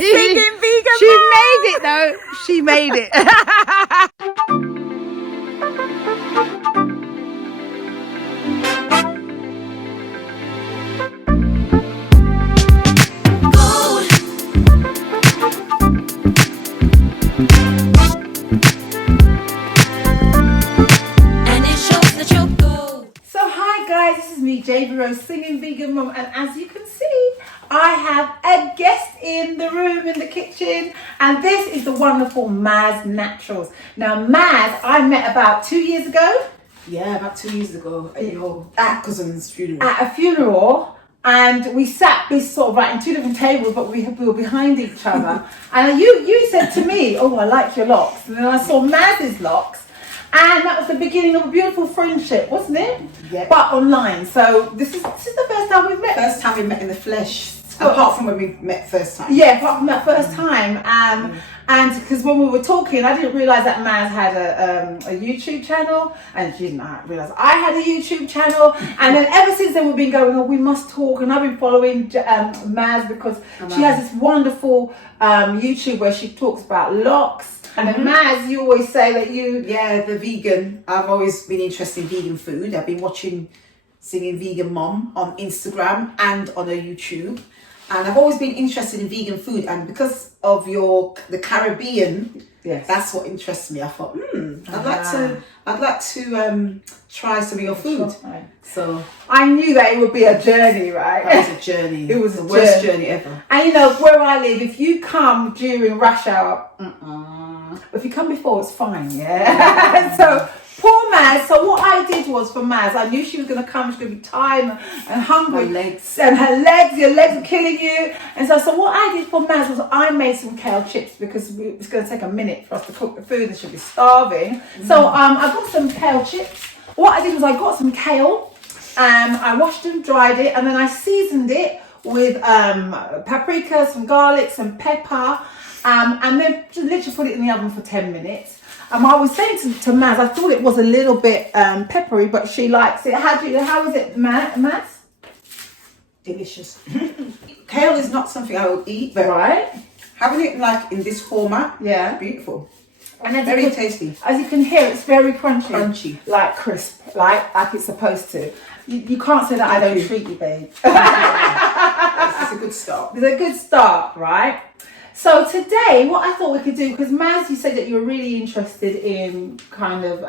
singing vegan She mom. made it though. She made it. So hi guys, this is me, JV Rose, singing vegan mom, and as you can see, I have a guest in the room, in the kitchen, and this is the wonderful Mazz Naturals. Now Mazz, I met about 2 years ago. Yeah, about 2 years ago at your cousin's funeral. At a funeral, and we sat sort of like in two different tables, but we were behind each other. And you said to me, "Oh, I like your locks," and then I saw Mazz's locks. And that was the beginning of a beautiful friendship, wasn't it? Yeah. But online. So this is the first time we've met. First time we met in the flesh. Apart from when we met first time. Yeah, apart from that first time. And because when we were talking, I didn't realise that Mazz had a YouTube channel, and she didn't realise I had a YouTube channel. And then ever since then, we've been going, "Oh, we must talk." And I've been following Mazz because she has this wonderful YouTube where she talks about locks. And then Mazz, you always say that Yeah, the vegan. I've always been interested in vegan food. I've been watching Singing Vegan Mom on Instagram and on her YouTube. And I've always been interested in vegan food. And because of the Caribbean, Yes. that's what interests me. I thought, I'd like to try some of your food. Right. So I knew that it would be a journey, right? that was a journey. It was the a worst journey. journey ever. And you know, where I live, if you come during rush hour, if you come before, it's fine, yeah? So, poor Mazz, so what I did was for Mazz, I knew she was going to come, she was going to be tired and hungry. My legs. And your legs are killing you. And so what I did for Mazz was I made some kale chips because it's going to take a minute for us to cook the food and she'll be starving. So I got some kale chips. What I did was I got some kale, I washed and dried it, and then I seasoned it with paprika, some garlic, some pepper, and then just literally put it in the oven for 10 minutes. I was saying to Mazz, I thought it was a little bit peppery, but she likes it. How is it, Mazz? Delicious. Kale is not something I would eat, but Right? having it like in this format, Yeah. beautiful. And as Very you can, tasty. As you can hear, it's very crunchy. Crunchy. Like crisp, like it's supposed to. You can't say that I don't treat you, babe. It's a good start. It's a good start, right? So today, what I thought we could do, because Mazz, you said that you were really interested in kind of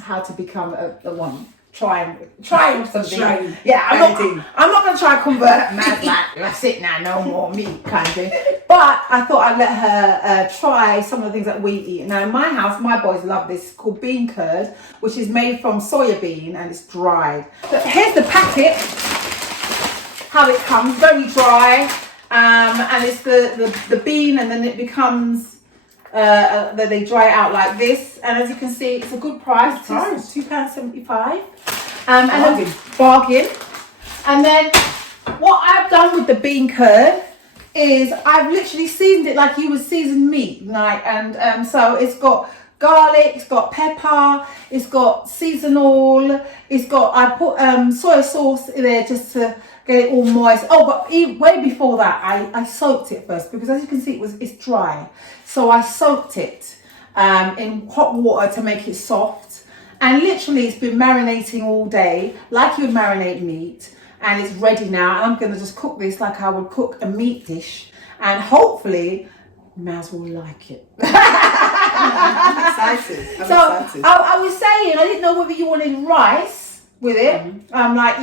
how to become a one. Trying something. Trying. Yeah, I'm not going to try and convert Mazz like, that's it now, no more meat kind of thing. But I thought I'd let her try some of the things that we eat. Now in my house, my boys love this. It's called bean curd, which is made from soya bean and it's dried. So here's the packet, how it comes, very dry. And it's the bean, and then it becomes that they dry it out like this. And as you can see, it's a good price. £2.75. And then bargain. And then what I've done with the bean curd is I've literally seasoned it like you would season meat, like, and so it's got garlic, it's got pepper, it's got seasonal, I put soy sauce in there just to get it all moist. Oh, but way before that, I soaked it first because as you can see, it's dry. So I soaked it in hot water to make it soft. And literally it's been marinating all day, like you would marinate meat. And it's ready now. And I'm going to just cook this like I would cook a meat dish. And hopefully, Mazz will like it. I'm excited. I was saying, I didn't know whether you wanted rice with it. Like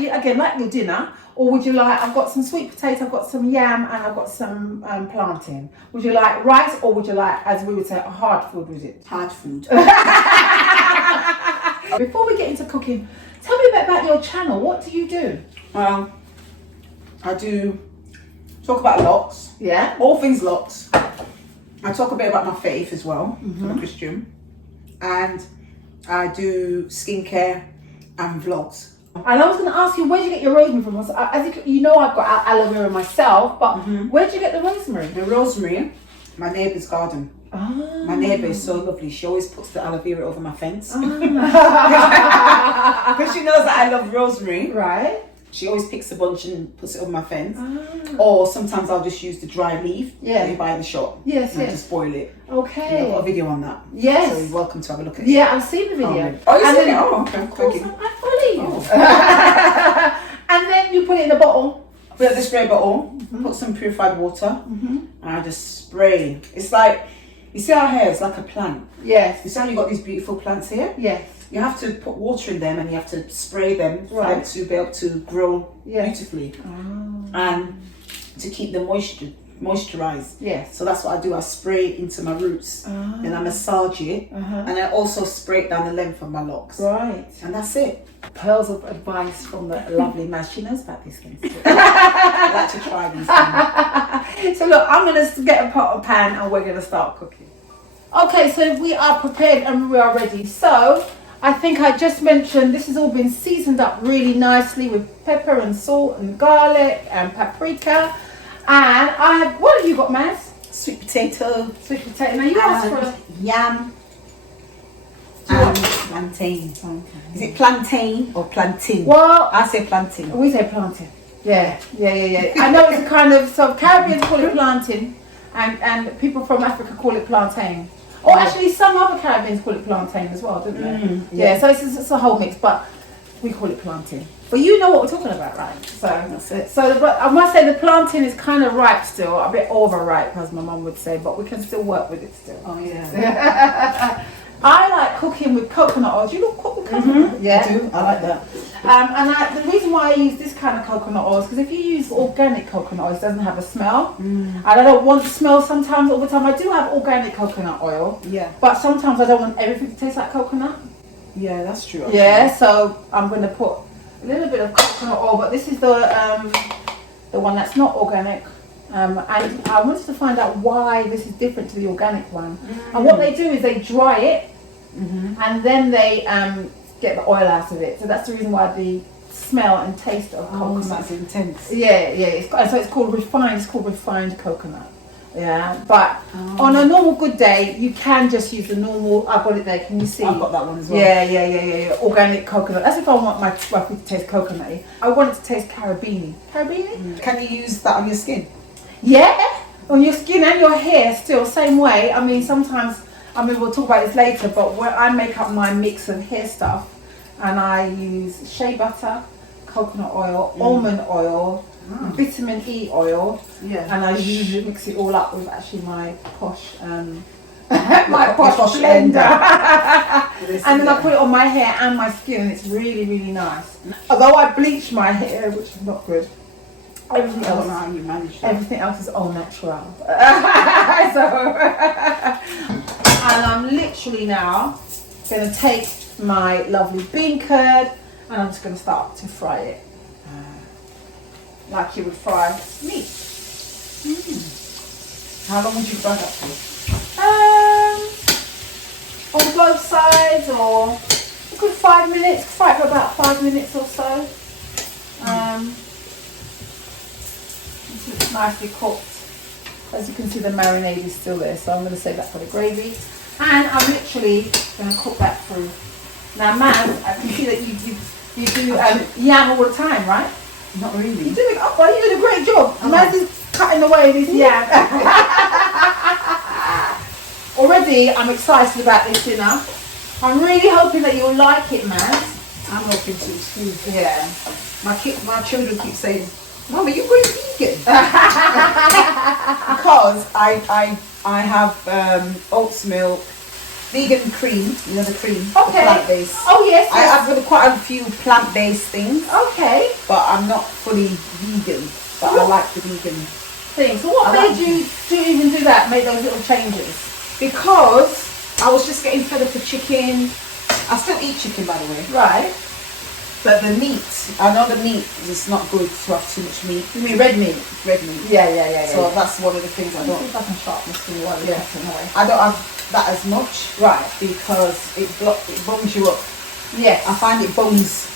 your dinner. Or would you like, I've got some sweet potato, I've got some yam, and I've got some plantain. Would you like rice, or would you like, as we would say, a hard food, was it? Hard food. Before we get into cooking, tell me a bit about your channel. What do you do? Well, I do talk about locks. Yeah. All things locks. I talk a bit about my faith as well. I'm a Christian. And I do skincare and vlogs. And I was going to ask you, where do you get your rosemary from? As you know, I've got aloe vera myself, but where do you get the rosemary? The rosemary, my neighbour's garden. Oh. My neighbour is so lovely. She always puts the aloe vera over my fence. Because she knows that I love rosemary. Right. She always picks a bunch and puts it on my fence. Or sometimes I'll just use the dry leaf that you buy in the shop. Yes, and just boil it. Okay. I've got a video on that. Yes. So you're welcome to have a look at it. Yeah, I've seen the video. Oh, you seen it? Then, Oh, okay. of course, Thank you. I follow you. And then you put it in the bottle. Put it in the spray bottle, put some purified water, and I just spray. It's like, you see our hair, it's like a plant. Yes. You see how you got these beautiful plants here? Yes. You have to put water in them and you have to spray them for them to be able to grow beautifully. And to keep them moisturized. Yes. So that's what I do. I spray it into my roots, and I massage it, and I also spray it down the length of my locks. Right. And that's it. Pearls of advice from the lovely Mazz. She knows about these things. I like to try these things. So look, I'm going to get a pot and pan and we're going to start cooking. Okay, so we are prepared and we are ready. So I think I just mentioned this has all been seasoned up really nicely with pepper and salt and garlic and paprika. And I have, what have you got, Mazz? Sweet potato. Sweet potato. Now you asked for yam and plantain. Okay. Is it plantain or plantain? Well, I say plantain. we say plantain. Yeah. I know it's a kind of, so Caribbeans call it plantain and people from Africa call it plantain. Or actually some other Caribbeans call it plantain as well, don't they? Yeah, so it's a whole mix, but we call it plantain. But you know what we're talking about, right? So that's it. So but I must say the plantain is kind of ripe still, a bit overripe as my mum would say, but we can still work with it still. Oh yeah. I like cooking with coconut oil. Do you cook with coconut oil? Yeah. I do. I like that. And the reason why I use this kind of coconut oil is because if you use organic coconut oil, it doesn't have a smell. And I don't want the smell sometimes all the time. I do have organic coconut oil. Yeah. But sometimes I don't want everything to taste like coconut. Yeah, that's true. Actually. Yeah, so I'm going to put a little bit of coconut oil, but this is the one that's not organic. And I wanted to find out why this is different to the organic one. And what they do is they dry it and then they get the oil out of it. So that's the reason why the smell and taste of coconut. That's intense. Yeah. So it's called refined. It's called refined coconut. Yeah, but on a normal good day, you can just use the normal. I've got it there. Can you see? I've got that one as well. Yeah. Organic coconut. That's if I want my food to taste coconutty. I want it to taste Caribbean. Can you use that on your skin? Yeah, on your skin and your hair still, same way. I mean, sometimes, we'll talk about this later, but where I make up my mix of hair stuff and I use shea butter, coconut oil, almond oil, vitamin E oil, and I usually mix it all up with actually my posh, my posh blender. And then I put it on my hair and my skin and it's really, really nice. Although I bleach my hair, which is not good. Everything else, how you manage that. Everything else is all natural. And I'm literally now going to take my lovely bean curd and I'm just going to start to fry it. Like you would fry meat. How long would you fry that for? On both sides, or a good 5 minutes. Fry it for about 5 minutes or so. It's nicely cooked. As you can see, the marinade is still there, so I'm going to save that for the gravy. And I'm literally going to cook that through. Now, Mazz, I can see that you do yam all the time, right? Not really. You're doing, you're doing a great job. Mazz is cutting away this yam. Already, I'm excited about this dinner. I'm really hoping that you'll like it, Mazz. I'm hoping to too. Yeah. My children keep saying, Mama, you're going vegan. Because I have oats milk, vegan cream, the cream, Okay. plant-based. Oh yes. I've got quite a few plant-based things, Okay. but I'm not fully vegan. But I like the vegan. Thing. So what I made like you even do that? Make those little changes? Because I was just getting fed up with chicken. I still eat chicken, by the way. Right. But the meat, I know the meat is not good to have too much meat. You mean red meat? Red meat. Yeah. So that's one of the things I Let me don't. see if I can sharpen this thing while you're cutting away. I don't have that as much. Right. Because it bones you up. Yes. I find it bones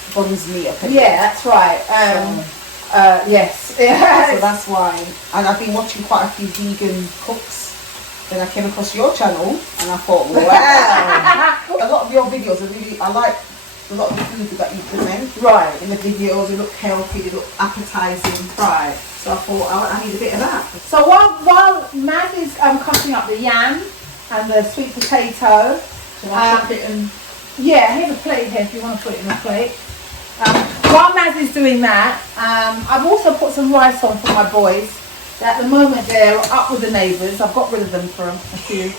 me up. Yeah, that's right. Yes. So that's why. And I've been watching quite a few vegan cooks. Then I came across your channel and I thought, wow. A lot of your videos are really, I like a lot of the food that you present. Right. In the videos, they look healthy, they look appetizing. Right. So I thought I need a bit of that. So while Mazz is cutting up the yam and the sweet potato, So I'll chop it and... yeah, here's a plate here if you want to put it in a plate. While Mazz is doing that, I've also put some rice on for my boys. At the moment they're up with the neighbours. I've got rid of them for a few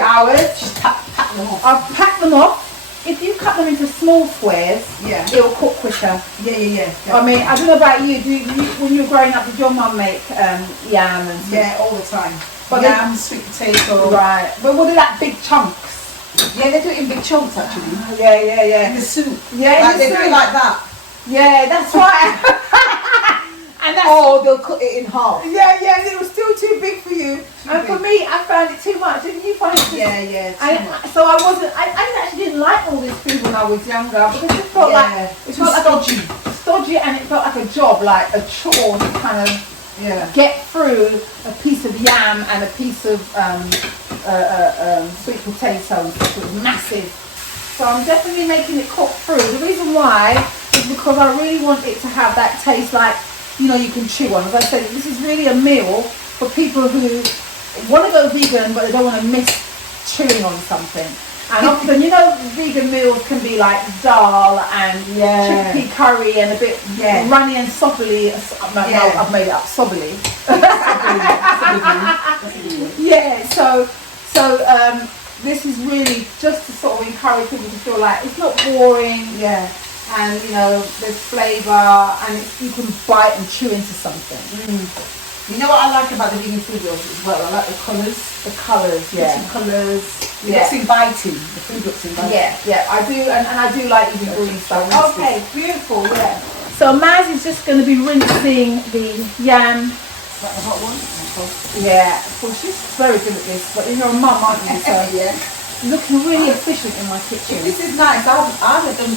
hours. Just pack them off. I've packed them off. If you cut them into small squares, Yeah. it will cook quicker. Yeah. I mean, I don't know about you. When you were growing up, did your mum make yam and sweet? Yeah, all the time. But Yam, sweet potato. Right. But what are like big chunks? Yeah, they do it in big chunks actually. Yeah. In the soup. Yeah, Like, they do it like that. Yeah, that's right. And that's, Or they'll cut it in half. yeah, it was still too big for you. And for me, I found it too much. Didn't you find it too Yeah, So I actually didn't like all this food when I was younger because it felt like it felt like stodgy, and it felt like a job, like a chore to kind of get through a piece of yam and a piece of sweet potato, which was massive. So I'm definitely making it cook through. The reason why is because I really want it to have that taste like, you can chew on. As I said, this is really a meal for people who want to go vegan but they don't want to miss chewing on something. And often, vegan meals can be like dal and chickpea curry and a bit runny and sobbly. No, I've made it up, sobbly. So this is really just to sort of encourage people to feel like it's not boring. Yeah. And there's flavour and you can bite and chew into something. You know what I like about the vegan food as well? I like the colours. The colours, Different colours. It looks inviting. The food looks inviting. Yeah, I do, and I do like using green stuff. Okay, beautiful, So Mazz is just going to be rinsing the yam. Is that the hot one? Yeah, well she's very good at this, but you're a mum, aren't you? So looking really efficient in my kitchen. This is nice. I haven't done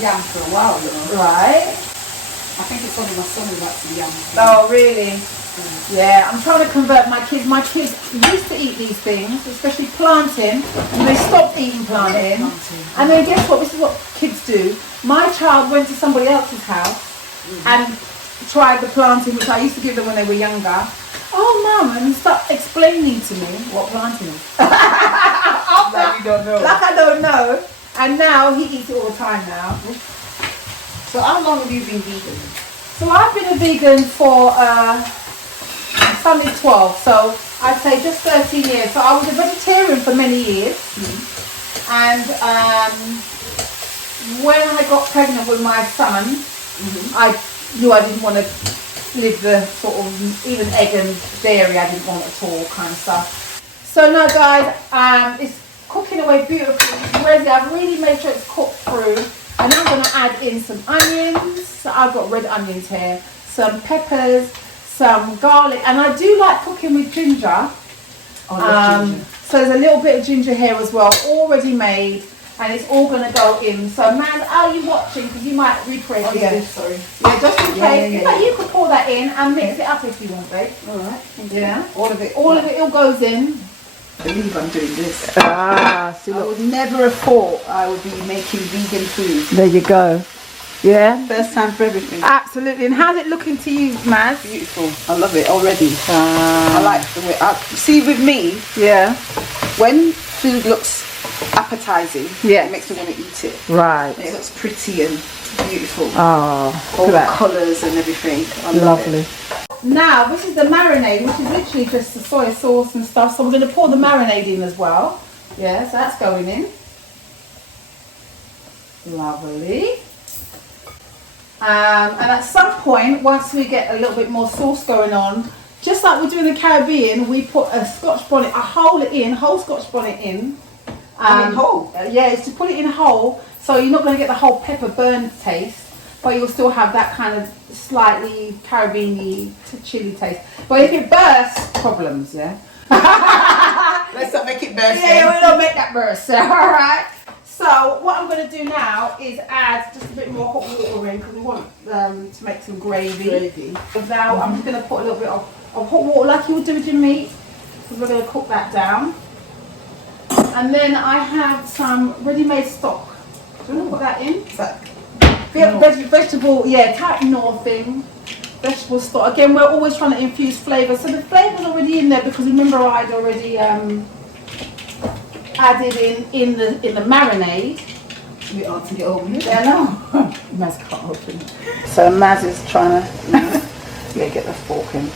yam for a while, Right. I think it's only my son who likes the yam. Oh, really? Yeah, I'm trying to convert my kids. My kids used to eat these things, especially plantain, and they stopped eating plantain. And then guess what? This is what kids do. My child went to somebody else's house and tried the plantain, which I used to give them when they were younger. Oh, Mum, and start explaining to me what plantain is. Like you don't know. Like I don't know. And now he eats it all the time now. So how long have you been vegan? So I've been a vegan for my son is 12, so I'd say just 13 years. So I was a vegetarian for many years. And when I got pregnant with my son, I knew I didn't want to live the sort of, even egg and dairy I didn't want at all kind of stuff. So now guys, it's cooking away beautifully. Ready. I've really made sure it's cooked through. And I'm going to add in some onions. So I've got red onions here, some peppers, some garlic, and I do like cooking with ginger. I love ginger. So there's a little bit of ginger here as well, already made, and it's all going to go in. So Mazz, are you watching? Because you might recreate this. Sorry. Yeah, just in case. But you could pour that in and mix it up if you want, babe. All right. Yeah. All of it. All of it all goes in. I believe I'm doing this. Ah, see, I would never have thought I would be making vegan food. there you go. Yeah. First time for everything. Absolutely. And how's it looking to you, Mazz? Beautiful. I love it already. I like the way. See, with me, Yeah. when food looks appetizing, Yeah. it makes me want to eat it. Right. It looks pretty and beautiful. Oh, All look the at that. colours and everything. I love Lovely. it. Now, this is the marinade, which is literally just the soy sauce and stuff. So we're going to pour the marinade in as well. Yeah, so that's going in. Lovely. And at some point, once we get a little bit more sauce going on, just like we do in the Caribbean, we put a Scotch bonnet, whole Scotch bonnet in. Whole? Yeah, it's to put it in whole, so you're not going to get the whole pepper burn taste, but you'll still have that kind of slightly Caribbean-y chili taste. But if it bursts, problems, yeah? Let's not make it burst. Yeah, we don't make that burst, alright? So what I'm going to do now is add just a bit more hot water in because we want to make some gravy. Now I'm just going to put a little bit of hot water like you would do with your meat, because we're going to cook that down. And then I have some ready-made stock, gonna put that in. Is that Vegetable, yeah, type North thing. Vegetable stock. Again, we're always trying to infuse flavour. So the flavour's already in there because remember I'd already added in the marinade. a bit hard to get over here? Yeah, no. Mazz can't open it. So Mazz is trying to get the fork in.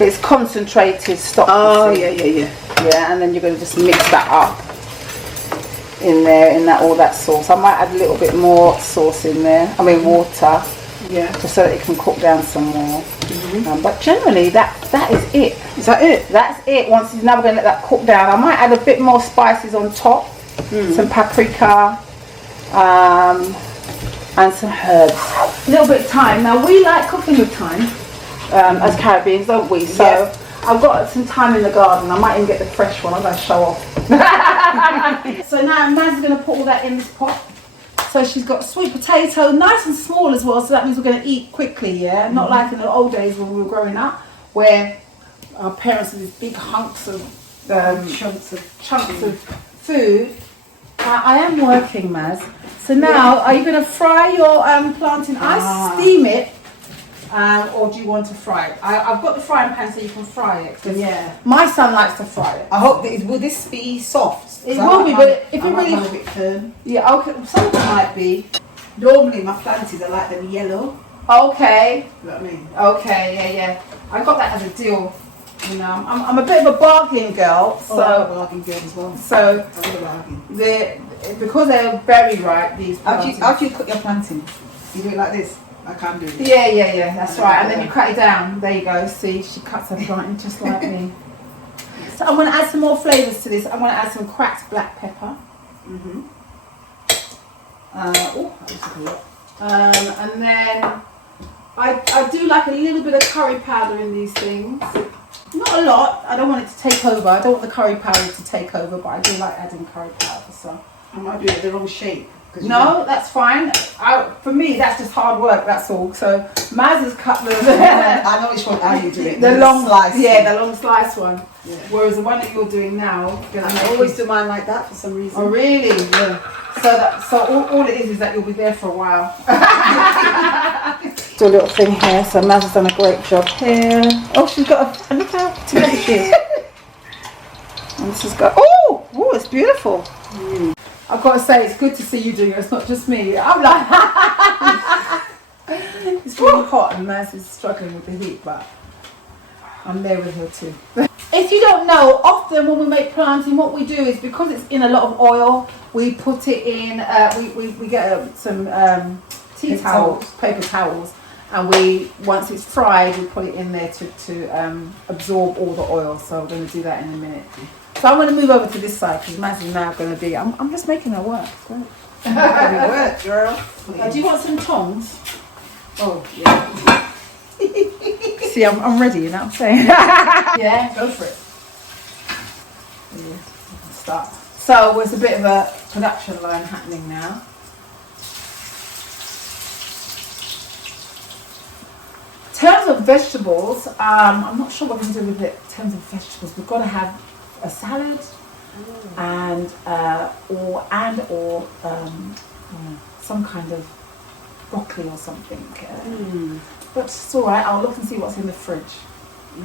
It's concentrated stock. Oh yeah. Yeah, and then you're going to just mix that up in there, in that all that sauce. I might add a little bit more sauce in there. I mean water. Yeah. Just so that it can cook down some more. But generally, that is it. Is that it? That's it. Once you're now going to let that cook down, I might add a bit more spices on top. Some paprika. And some herbs. A little bit of thyme. Now we like cooking with thyme as Caribbeans, don't we? So yes. I've got some thyme in the garden. I might even get the fresh one. I'm going to show off. So now Mazz is going to put all that in this pot. So she's got sweet potato, nice and small as well. So that means we're going to eat quickly, yeah? Not like in the old days when we were growing up, where our parents had these big hunks of chunks of food. I am working, Mazz. So now, are you going to fry your plantain? I steam it, or do you want to fry it? I've got the frying pan so you can fry it. Yeah. My son likes to fry it. I hope that will this be soft? It will be, but if I it might really, have a bit firm. yeah, okay, some of it might be. Normally my plantains are like them yellow. Okay. You know what I mean? Okay, yeah. I got that as a deal. You know, I'm a bit of a bargain girl, so I'm a bargain girl as well. So I'm a bargain. because they're very ripe. These. How do you cook your plantains? You do it like this. I can't do it. Yeah. That's right. And then you cut it down. There you go. See, she cuts her plantain just like me. So I'm going to add some more flavours to this. I'm going to add some cracked black pepper. That looks like a lot. And then I do like a little bit of curry powder in these things. Not a lot. I don't want it to take over. I don't want the curry powder to take over, but I do like adding curry powder. So I might do it the wrong shape. No, that's fine. For me, that's just hard work. That's all. So Mazz has cut the. I know which one you do it. The long slice. Yeah, the long slice one. Yeah. Whereas the one that you're doing now, I always do mine like that for some reason. Oh really? Yeah. So all it is that you'll be there for a while. Do a little thing here. So Mazz has done a great job here. Oh, she's got a look how together she is. And this has got. Oh, it's beautiful. I've got to say, it's good to see you doing it. It's not just me. I'm like, it's really hot, and Mazz is struggling with the heat, but I'm there with her too. If you don't know, often when we make plantain, what we do is because it's in a lot of oil, we put it in. We get some tea towels, paper towels, and once it's fried, we put it in there to absorb all the oil. So we're going to do that in a minute. So I'm going to move over to this side because Mazz is now going to be. I'm just making her work. Great. Work, girl. Do you want some tongs? Oh yeah. See, I'm ready. You know what I'm saying? Yeah, go for it. Yeah, start. So there's a bit of a production line happening now. In terms of vegetables, I'm not sure what we're going to do with it. In terms of vegetables, we've got to have a salad and some kind of broccoli or something. But it's all right. I'll look and see what's in the fridge.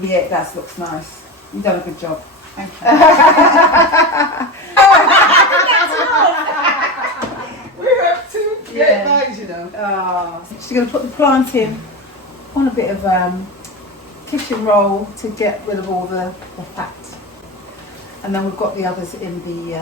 Yeah, that looks nice. You've done a good job. Thank you. We have two great bags, you know. She's going to put the plantain on a bit of kitchen roll to get rid of all the fat. And then we've got the others in the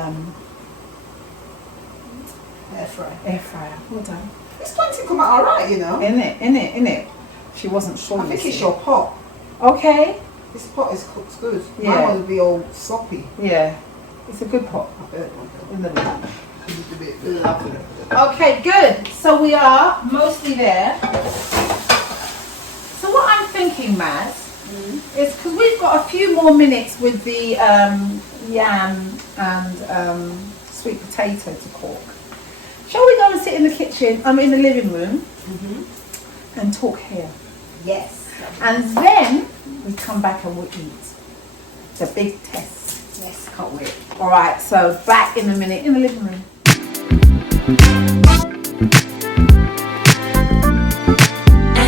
Air fryer. air fryer. Well done. This plantain come out alright, you know. In it. She wasn't sure. I think it's your pot. Okay. This pot is cooked good. Yeah. Mine will be all sloppy. Yeah. It's a good pot. In the back. Okay, good. So we are mostly there. So what I'm thinking, Mazz, is because we've got a few more minutes with the yam and sweet potato to cook. Shall we go and sit in the kitchen? I'm in the living room and talk here. Yes. And then we come back and we'll eat. It's a big test. Yes, can't wait. All right, so back in a minute in the living room. And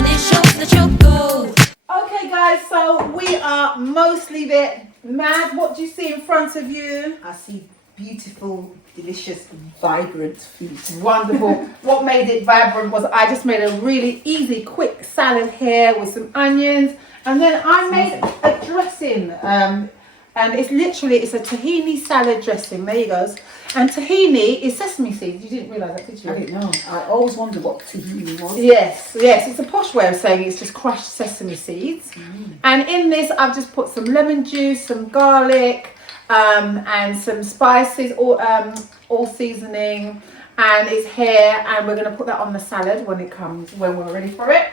it shows that you're gold. Okay guys, so we are mostly there. Mazz, what do you see in front of you? I see beautiful, delicious, vibrant food. Wonderful. What made it vibrant was I just made a really easy, quick salad here with some onions, and then I made a dressing. And it's a tahini salad dressing. There you go. And tahini is sesame seeds. You didn't realise that, did you? I didn't know. I always wondered what tahini was. Yes, it's a posh way of saying it's just crushed sesame seeds. And in this, I've just put some lemon juice, some garlic, and some spices, all seasoning, and it's here. And we're going to put that on the salad when we're ready for it.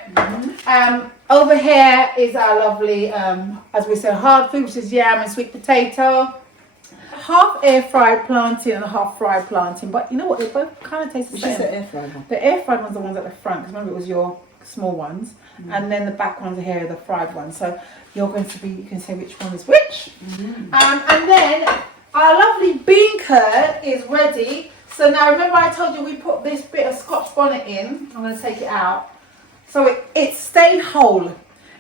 Over here is our lovely, as we said, hard food, which is yam and sweet potato. Half air fried plantain and half fried plantain, but you know what? They both kind of taste the same. Which is the air fried one? The air fried ones are the ones at the front, because remember it was your small ones, and then the back ones are here are the fried ones. So you can say which one is which. And then our lovely bean curd is ready. So now remember I told you we put this bit of Scotch bonnet in. I'm going to take it out. So it stayed whole.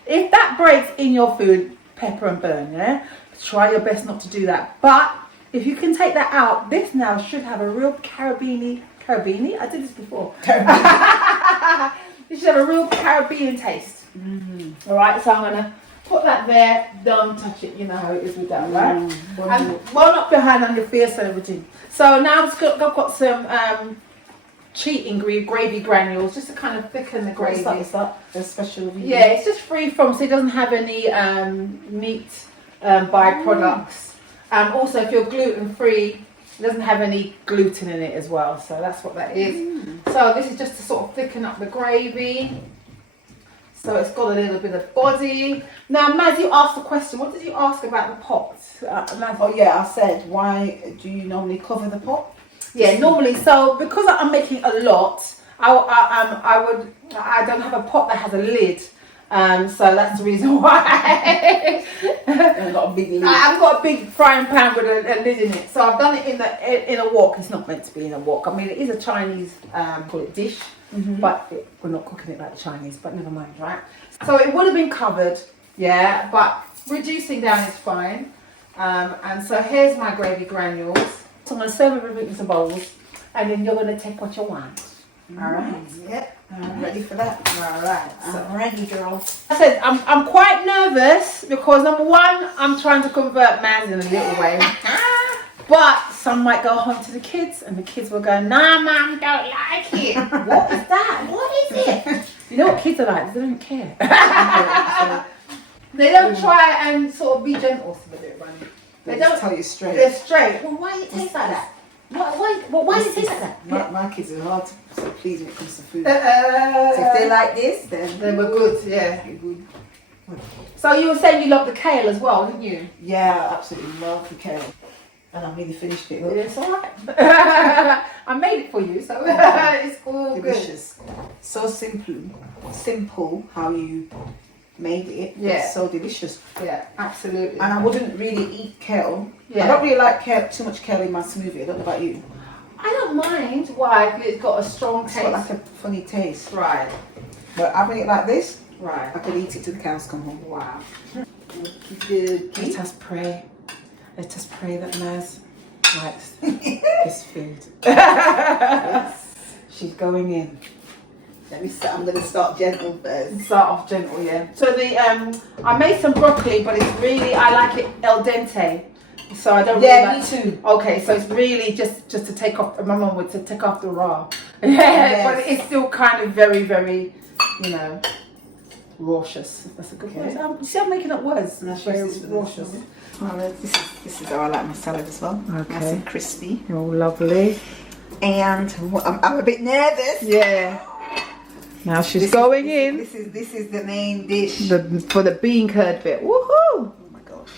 If that breaks in your food, pepper and burn, yeah? Try your best not to do that. But if you can take that out, this now should have a real Caribbean. I did this before. It should have a real Caribbean taste. All right, so I'm gonna put that there. Don't touch it. You know how it is with that, right? And one up behind on your fierce and everything. So now I've got some cheat ingredient gravy granules just to kind of thicken the gravy. What's that? A special ingredient? Yeah, it's just free from, so it doesn't have any meat byproducts. Also, if you're gluten free, it doesn't have any gluten in it as well. So that's what that is. So this is just to sort of thicken up the gravy. So it's got a little bit of body. Now, Mazz, you asked a question. What did you ask about the pot? Oh yeah, I said, why do you normally cover the pot? Yeah, normally. So because I'm making a lot, I don't have a pot that has a lid. So that's the reason why. I've got a big lid. I've got a big frying pan with a lid in it. So I've done it in a wok. It's not meant to be in a wok. I mean, it is a Chinese call it dish, but we're not cooking it like the Chinese. But never mind, right? So it would have been covered, yeah. But reducing down is fine. And so here's my gravy granules. So I'm going to serve everything in some bowls, and then you're going to take what you want. All right. Yep. I'm ready for that. All right. So I'm ready, girl. I said I'm quite nervous because number one, I'm trying to convert Mazz in a little way, but some might go home to the kids, and the kids will go, "Nah, mum, don't like it. What is that? What is it?" You know what kids are like? They don't care. They don't try and sort of be gentle with it, right? They don't tell you straight. They're straight. Well, why it taste like that? Why does it taste like that? My kids are hard to please when it comes to food. So if they like this, then we're good. Yeah. We're good. So you were saying you love the kale as well, didn't you? Yeah, I absolutely love the kale. And I've nearly finished it. It's alright. I made it for you, so it's all delicious. Good. So simple how you made it. Yeah. It's so delicious. Yeah, absolutely. And I wouldn't really eat kale. Yeah. I don't really like too much kale in my smoothie. I don't know about you. I don't mind. Why? Because it's got a strong taste. It's got like a funny taste. Right. But having it like this, right, I could eat it till the cows come home. Wow. Let us pray. Let us pray that Mazz likes this food. Yes. She's going in. I'm going to start gentle first. Start off gentle, yeah. So I made some broccoli, but it's really, I like it al dente. So I don't really like, me too. Okay, so it's really just to take off, my mum would say take off the raw. Yes. But it's still kind of very, very, raucous. That's a good word. See, I'm making up words. And very raucous. This is how I like my salad as well. Okay. Nice and crispy. Oh, lovely. And I'm a bit nervous. Yeah. Now she's going in. This is the main dish. For the bean curd bit. Woohoo! Oh my gosh.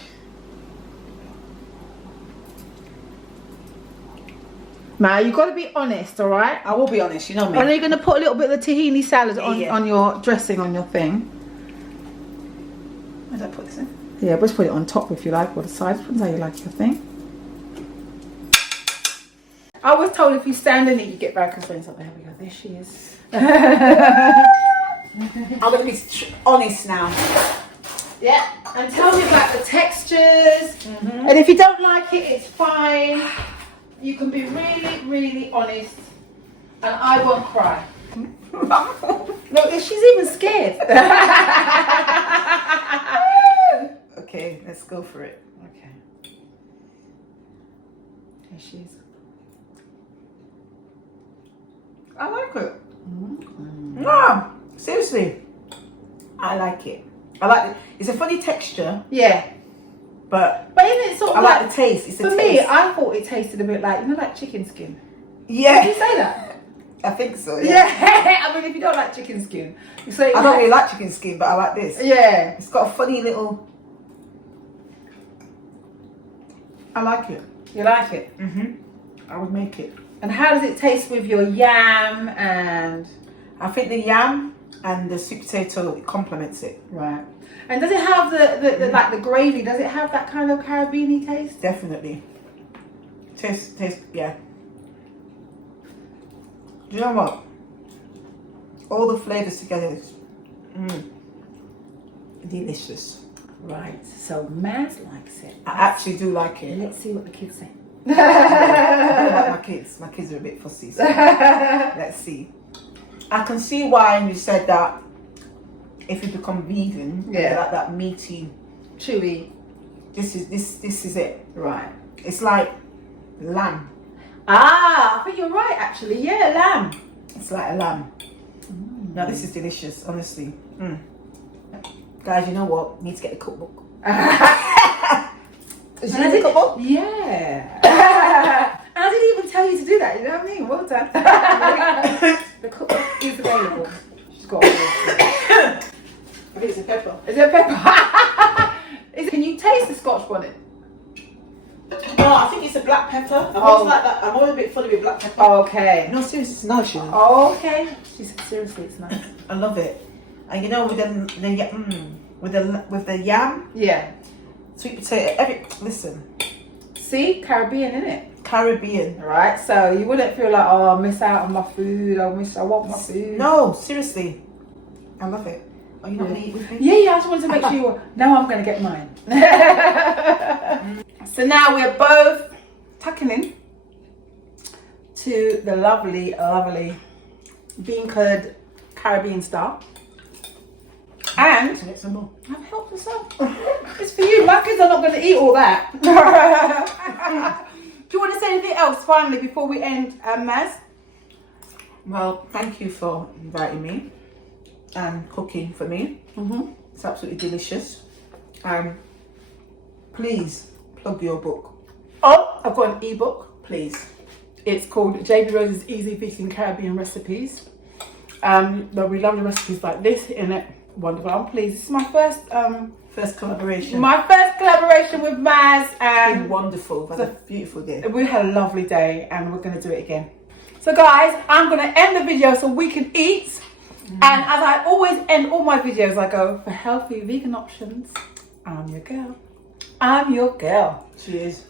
Now you got to be honest, all right? I will be honest. You know me. And you're going to put a little bit of the tahini salad on your dressing on your thing. Where did I put this in? Yeah, just put it on top if you like, or the sides. Depends how you like your thing. I was told if you stand in it, you get varicose veins. Oh, there we go. There she is. I'm going to be honest now. Yeah, and tell me about the textures. And if you don't like it, it's fine. You can be really, really honest, and I won't cry. Look, she's even scared. Okay, let's go for it. Okay. There she is. I like it. No, seriously, I like it. I like it. It's a funny texture, Yeah. but Isn't it sort of I like the taste. It's a for taste. me, I thought it tasted a bit like, like chicken skin. Yeah, Did you say that? I think so. Yeah. I mean, if you don't like chicken skin, you say. I don't really like chicken skin, but I like this. Yeah. It's got a funny little. I like it. You like it? I would make it. And how does it taste with your yam and? I think the yam and the sweet potato, it complements it. Right. And does it have the like the gravy? Does it have that kind of Caribbean-y taste? Definitely. Taste, yeah. Do you know what? All the flavors together is delicious. Right. So Mazz likes it. I actually do like it. Let's see what the kids say. I don't like my kids. My kids are a bit fussy. So let's see. I can see why you said that if you become vegan, Yeah. you like that meaty. Chewy. This is it. Right. It's like lamb. Ah, I think you're right. Actually, yeah, lamb. It's like a lamb. Now this is delicious, honestly. Guys, you know what? Need to get the cookbook. Is And it the cookbook? Yeah. And I didn't even tell you to do that. You know what I mean? Well done. The cookbook is available. She's got all this. I think it's a pepper. Is it pepper? Can you taste the Scotch bonnet? No, I think it's a black pepper. I'm Oh. always like that. I'm always a bit funny with black pepper. Okay. No, seriously, it's nice, you know. Oh, okay. She said seriously, it's nice. I love it. And you know, with the yam, Yeah. sweet potato, listen, See, Caribbean, innit? Caribbean. Right. So you wouldn't feel like, oh, I miss out on my food. I want my food. No, seriously, I love it. Are you not gonna eat with me? Yeah, I just wanted to make sure you were. Now I'm going to get mine. So now we're both tucking in to the lovely, lovely bean curd Caribbean style. And Get some more. I've helped myself. It's for you. My kids are not going to eat all that. Do you want to say anything else finally before we end, Mazz? Well, thank you for inviting me and cooking for me. It's absolutely delicious. Please plug your book, Oh, I've got an ebook. please. It's called JB Rose's Easy Vegan Caribbean Recipes. There'll be lovely recipes like this in it. Wonderful. I'm pleased. This is my first collaboration. collaboration with Mazz, It's and been wonderful. It was a beautiful day. we had a lovely day, and we're going to do it again. So guys, I'm going to end the video so we can eat. And as I always end all my videos, I go, for healthy vegan options, I'm your girl. I'm your girl. Cheers.